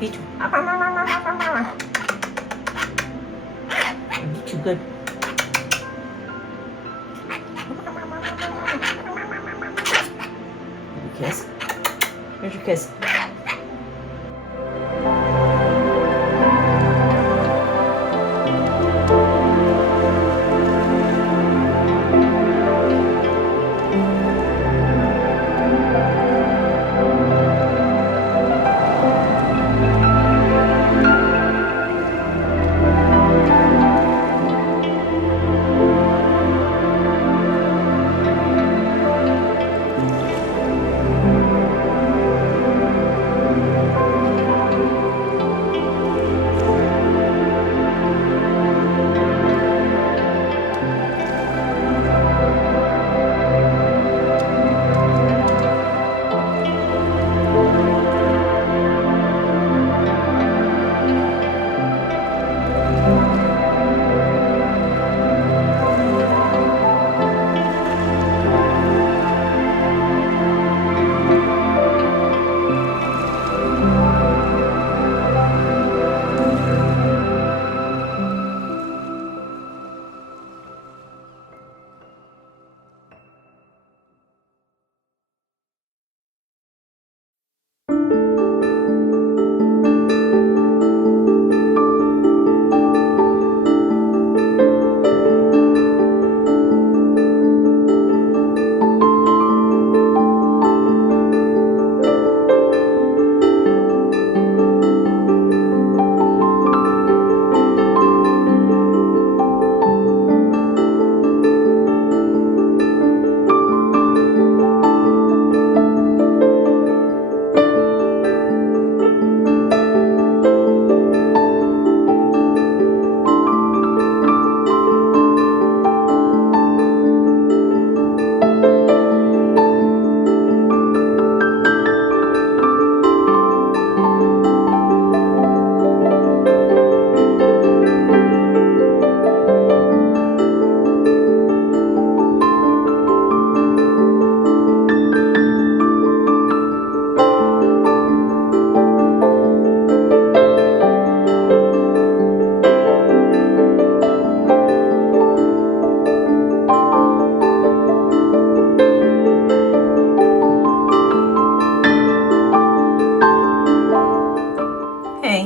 get you. I'll get you good. Kiss. Here's your kiss.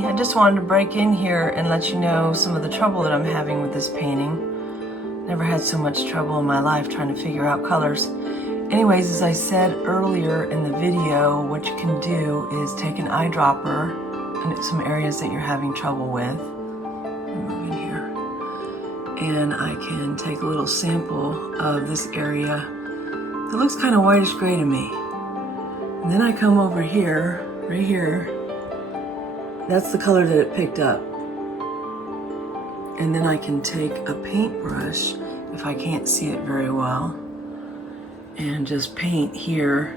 I just wanted to break in here and let you know some of the trouble that I'm having with this painting. Never had so much trouble in my life trying to figure out colors. Anyways, as I said earlier in the video, what you can do is take an eyedropper in some areas that you're having trouble with. Move in here. And I can take a little sample of this area. It looks kind of whitish gray to me. And then I come over here, right here. That's the color that it picked up. And then I can take a paintbrush, if I can't see it very well, and just paint here.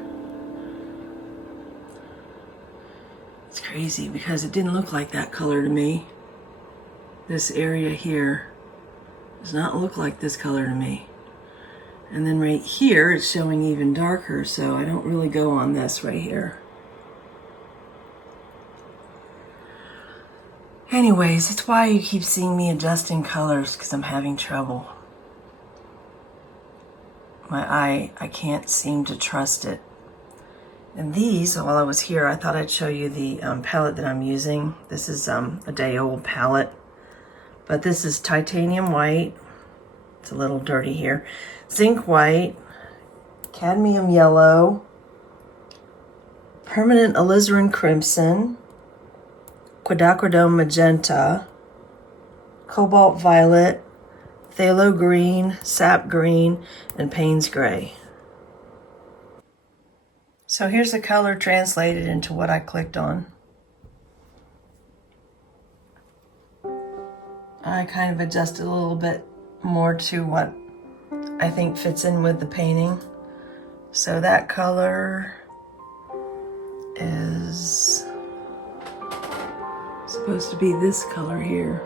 It's crazy because it didn't look like that color to me. This area here does not look like this color to me. And then right here, it's showing even darker, so I don't really go on this right here. Anyways, it's why you keep seeing me adjusting colors, because I'm having trouble. My eye, I can't seem to trust it. And these, while I was here, I thought I'd show you the palette that I'm using. This is a day-old palette, but this is titanium white. It's a little dirty here. Zinc white, cadmium yellow, permanent alizarin crimson, quinacridone magenta, cobalt violet, phthalo green, sap green, and Payne's gray. So here's the color translated into what I clicked on. I kind of adjusted a little bit more to what I think fits in with the painting. So that color is supposed to be this color here.